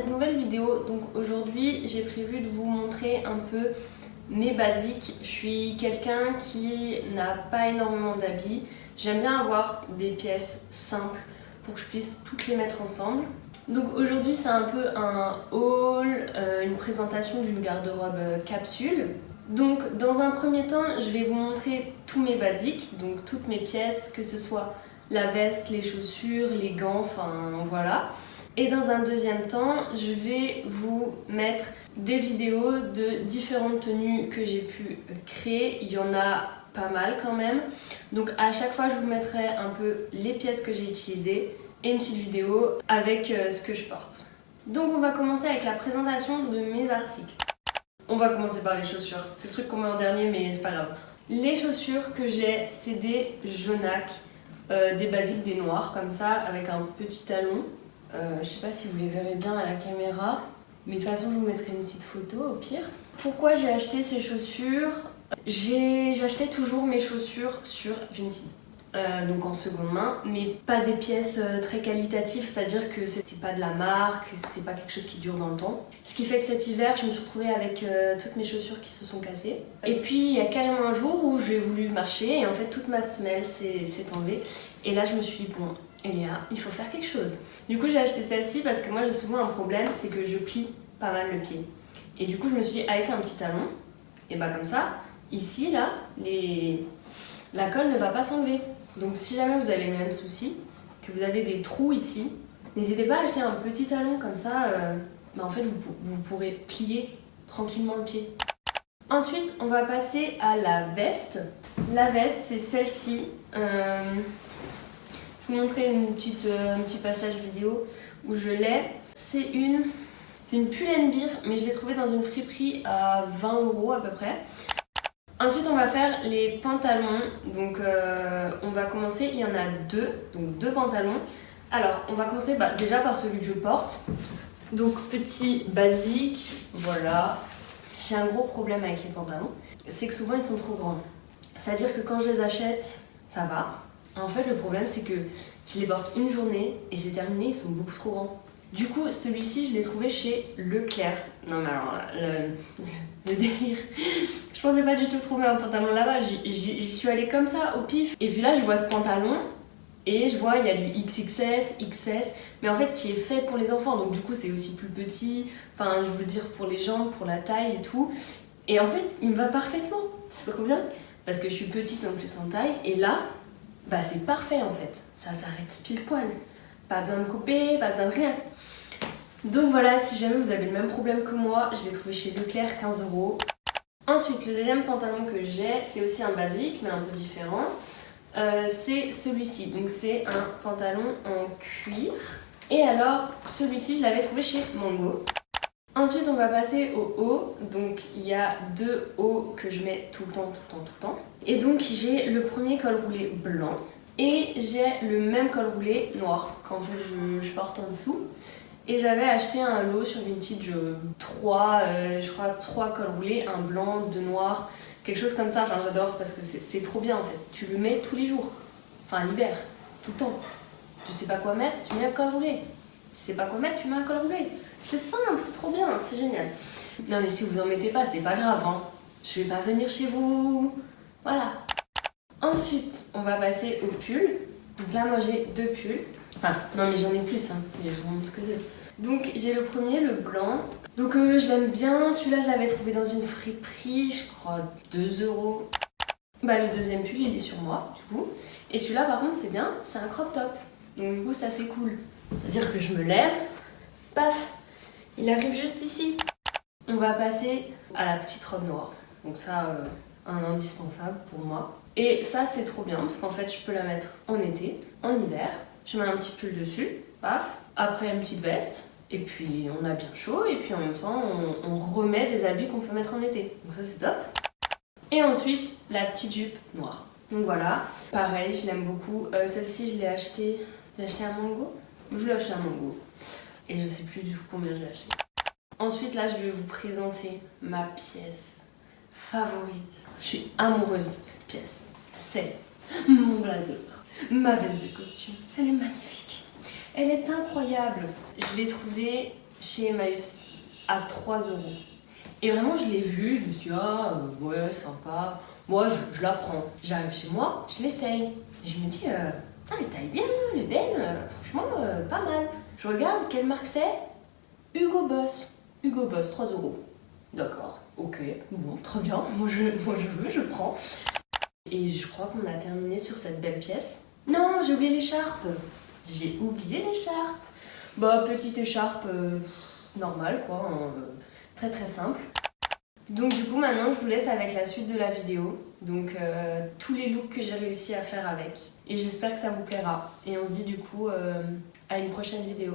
cette nouvelle vidéo. Donc aujourd'hui j'ai prévu de vous montrer un peu mes basiques. Je suis quelqu'un qui n'a pas énormément d'habits. J'aime bien avoir des pièces simples pour que je puisse toutes les mettre ensemble. Donc aujourd'hui c'est un peu un haul, une présentation d'une garde-robe capsule. Donc dans un premier temps je vais vous montrer tous mes basiques, donc toutes mes pièces, que ce soit la veste, les chaussures, les gants, enfin voilà. Et dans un deuxième temps, je vais vous mettre des vidéos de différentes tenues que j'ai pu créer. Il y en a pas mal quand même. Donc à chaque fois, je vous mettrai un peu les pièces que j'ai utilisées et une petite vidéo avec ce que je porte. Donc on va commencer avec la présentation de mes articles. On va commencer par les chaussures. C'est le truc qu'on met en dernier, mais c'est pas grave. Les chaussures que j'ai, c'est des Jonac, des basiques, des noirs, comme ça, avec un petit talon. Je sais pas si vous les verrez bien à la caméra, mais de toute façon je vous mettrai une petite photo au pire. Pourquoi j'ai acheté ces chaussures? J'achetais toujours mes chaussures sur Vinted, donc en seconde main, mais pas des pièces très qualitatives, c'est-à-dire que c'était pas de la marque, c'était pas quelque chose qui dure dans le temps. Ce qui fait que cet hiver je me suis retrouvée avec toutes mes chaussures qui se sont cassées. Et puis il y a carrément un jour où j'ai voulu marcher et en fait toute ma semelle s'est enlevée. Et là je me suis dit bon Eléa, il faut faire quelque chose. Du coup j'ai acheté celle-ci parce que moi j'ai souvent un problème, c'est que je plie pas mal le pied. Et du coup je me suis dit avec un petit talon, et bah comme ça, ici là, la colle ne va pas s'enlever. Donc si jamais vous avez le même souci, que vous avez des trous ici, n'hésitez pas à acheter un petit talon comme ça, bah en fait vous pourrez plier tranquillement le pied. Ensuite on va passer à la veste. La veste c'est celle-ci. Je vais vous montrer un petit passage vidéo où je l'ai. C'est une Pull&Bear, mais je l'ai trouvée dans une friperie à 20 € à peu près. Ensuite, on va faire les pantalons. Donc, on va commencer. Il y en a deux, donc deux pantalons. Alors, on va commencer déjà par celui que je porte. Donc, petit basique, voilà. J'ai un gros problème avec les pantalons, c'est que souvent ils sont trop grands. C'est-à-dire que quand je les achète, ça va. En fait, le problème, c'est que je les porte une journée et c'est terminé, ils sont beaucoup trop grands. Du coup, celui-ci, je l'ai trouvé chez Leclerc. Non, mais alors, le délire. Je pensais pas du tout trouver un pantalon là-bas. J'y suis allée comme ça, au pif. Et puis là, je vois ce pantalon et je vois, il y a du XXS, XS, mais en fait, qui est fait pour les enfants. Donc, du coup, c'est aussi plus petit. Enfin, je veux dire, pour les jambes, pour la taille et tout. Et en fait, il me va parfaitement. C'est trop bien. Parce que je suis petite en plus en taille. Et là, bah c'est parfait en fait, ça s'arrête pile poil. Pas besoin de couper, pas besoin de rien. Donc voilà, si jamais vous avez le même problème que moi, je l'ai trouvé chez Leclerc, 15 €. Ensuite, le deuxième pantalon que j'ai, c'est aussi un basique, mais un peu différent. C'est celui-ci, donc c'est un pantalon en cuir. Et alors, celui-ci, je l'avais trouvé chez Mango. Ensuite, on va passer au haut. Donc, il y a deux hauts que je mets tout le temps. Et donc, j'ai le premier col roulé blanc et j'ai le même col roulé noir qu'en fait je porte en dessous. Et j'avais acheté un lot sur Vintage, je crois 3 cols roulés, un blanc, deux noirs, quelque chose comme ça. Enfin, j'adore parce que c'est trop bien en fait. Tu le mets tous les jours, enfin l'hiver, tout le temps. Tu sais pas quoi mettre, tu mets un col roulé. Tu sais pas quoi mettre, tu mets un col roulé. C'est simple, c'est trop bien, c'est génial. Non mais si vous en mettez pas, c'est pas grave, hein. Je vais pas venir chez vous. Voilà. Ensuite, on va passer au pull. Donc là, moi j'ai deux pulls. Enfin, non mais j'en ai plus, hein. Je vous en montre que deux. Donc j'ai le premier, le blanc. Donc je l'aime bien. Celui-là, je l'avais trouvé dans une friperie, je crois 2 €. Le deuxième pull, il est sur moi, du coup. Et celui-là, par contre, c'est bien, c'est un crop top. Donc du coup, ça c'est cool. C'est-à-dire que je me lève, paf, il arrive juste ici. On va passer à la petite robe noire. Donc ça, un indispensable pour moi. Et ça, c'est trop bien parce qu'en fait, je peux la mettre en été, en hiver. Je mets un petit pull dessus, paf. Après, une petite veste. Et puis, on a bien chaud. Et puis, en même temps, on remet des habits qu'on peut mettre en été. Donc ça, c'est top. Et ensuite, la petite jupe noire. Donc voilà. Pareil, je l'aime beaucoup. Celle-ci, je l'ai achetée à Mango. Je l'ai achetée à Mango. Et je sais plus du tout combien j'ai acheté. Ensuite, là, je vais vous présenter ma pièce favorite. Je suis amoureuse de cette pièce. C'est mon blazer, ma veste de costume. Elle est magnifique. Elle est incroyable. Je l'ai trouvée chez Emmaüs à 3 €. Et vraiment, je l'ai vue, je me suis dit, ah ouais, sympa. Moi, je la prends. J'arrive chez moi, je l'essaye. Et je me dis, putain, elle taille bien, elle est belle, franchement, pas mal. Je regarde, quelle marque c'est? Hugo Boss. Hugo Boss, 3 €. D'accord, ok, bon, très bien, moi je veux, je prends. Et je crois qu'on a terminé sur cette belle pièce. Non, j'ai oublié l'écharpe. J'ai oublié l'écharpe. Bah, petite écharpe normale, quoi, hein, très très simple. Donc du coup, maintenant, je vous laisse avec la suite de la vidéo. Donc tous les looks que j'ai réussi à faire avec. Et j'espère que ça vous plaira. Et on se dit du coup à une prochaine vidéo.